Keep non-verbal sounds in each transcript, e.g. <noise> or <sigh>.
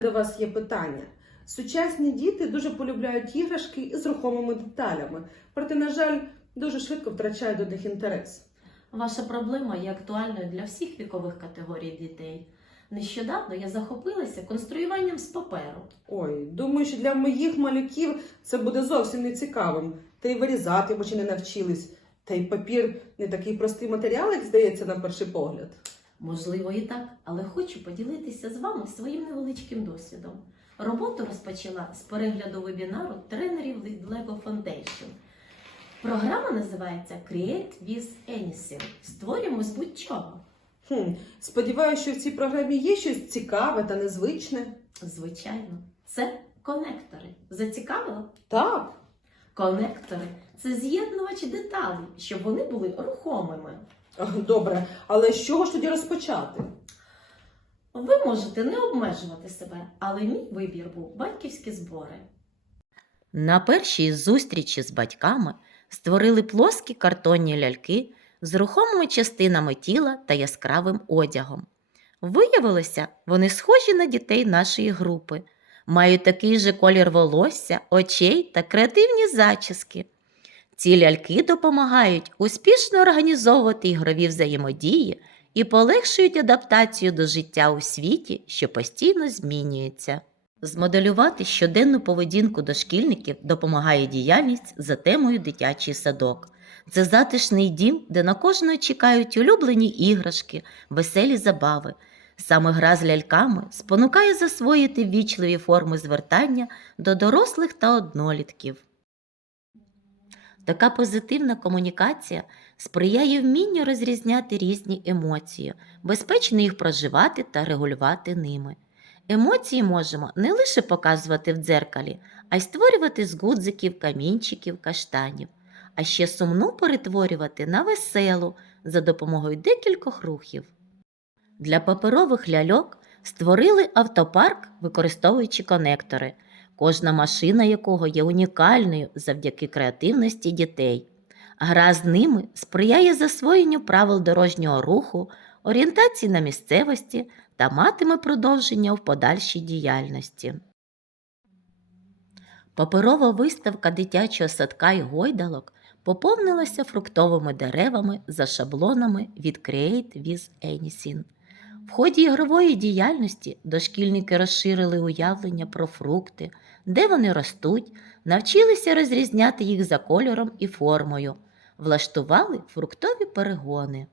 До вас є питання. Сучасні діти дуже полюбляють іграшки із рухомими деталями, проте, на жаль, дуже швидко втрачають до них інтерес. Ваша проблема є актуальною для всіх вікових категорій дітей. Нещодавно я захопилася конструюванням з паперу. Ой, думаю, що для моїх малюків це буде зовсім не цікавим. Та й вирізати бо ще не навчились. Та й папір не такий простий матеріал, як здається на перший погляд. Можливо, і так, але хочу поділитися з вами своїм невеличким досвідом. Роботу розпочала з перегляду вебінару тренерів від Lego Foundation. Програма називається Create with Anything. Створюємо з будь-чого. Хм, сподіваюся, що в цій програмі є щось цікаве та незвичне. Звичайно, це конектори. Зацікавило? Так. Конектори це з'єднувач деталей, щоб вони були рухомими. <laughs> Добре, але з чого ж тоді розпочати? Ви можете не обмежувати себе, але мій вибір був батьківські збори. На першій зустрічі з батьками створили плоскі картонні ляльки з рухомими частинами тіла та яскравим одягом. Виявилося, вони схожі на дітей нашої групи, мають такий же колір волосся, очей та креативні зачіски. Ці ляльки допомагають успішно організовувати ігрові взаємодії і полегшують адаптацію до життя у світі, що постійно змінюється. Змоделювати щоденну поведінку дошкільників допомагає діяльність за темою дитячий садок. Це затишний дім, де на кожного чекають улюблені іграшки, веселі забави. Саме гра з ляльками спонукає засвоїти ввічливі форми звертання до дорослих та однолітків. Така позитивна комунікація сприяє вмінню розрізняти різні емоції, безпечно їх проживати та регулювати ними. Емоції можемо не лише показувати в дзеркалі, а й створювати з гудзиків, камінчиків, каштанів, а ще сумну перетворювати на веселу за допомогою декількох рухів. Для паперових ляльок створили автопарк, використовуючи конектори, кожна машина якого є унікальною завдяки креативності дітей. Гра з ними сприяє засвоєнню правил дорожнього руху, орієнтації на місцевості та матиме продовження в подальшій діяльності. Паперова виставка дитячого садка і гойдалок поповнилася фруктовими деревами за шаблонами від Create with Anything. В ході ігрової діяльності дошкільники розширили уявлення про фрукти, де вони ростуть, навчилися розрізняти їх за кольором і формою, влаштували фруктові перегони.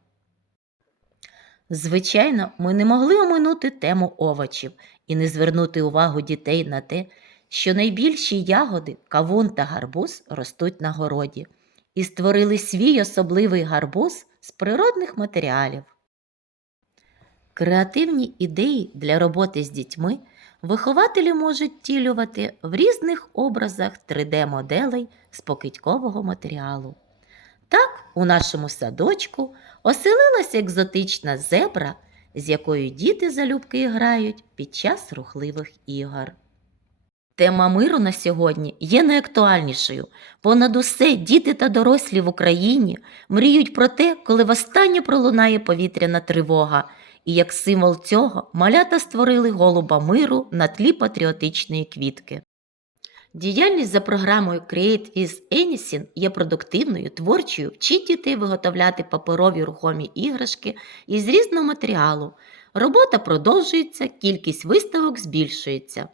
Звичайно, ми не могли оминути тему овочів і не звернути увагу дітей на те, що найбільші ягоди, кавун та гарбуз ростуть на городі, і створили свій особливий гарбуз з природних матеріалів. Креативні ідеї для роботи з дітьми вихователі можуть втілювати в різних образах 3D-моделей з покидькового матеріалу. Так, у нашому садочку оселилася екзотична зебра, з якою діти залюбки грають під час рухливих ігор. Тема миру на сьогодні є найактуальнішою. Понад усе діти та дорослі в Україні мріють про те, коли востаннє пролунає повітряна тривога, і як символ цього малята створили голуба миру на тлі патріотичної квітки. Діяльність за програмою Create with Anything є продуктивною, творчою, вчить дітей виготовляти паперові рухомі іграшки із різного матеріалу. Робота продовжується, кількість виставок збільшується.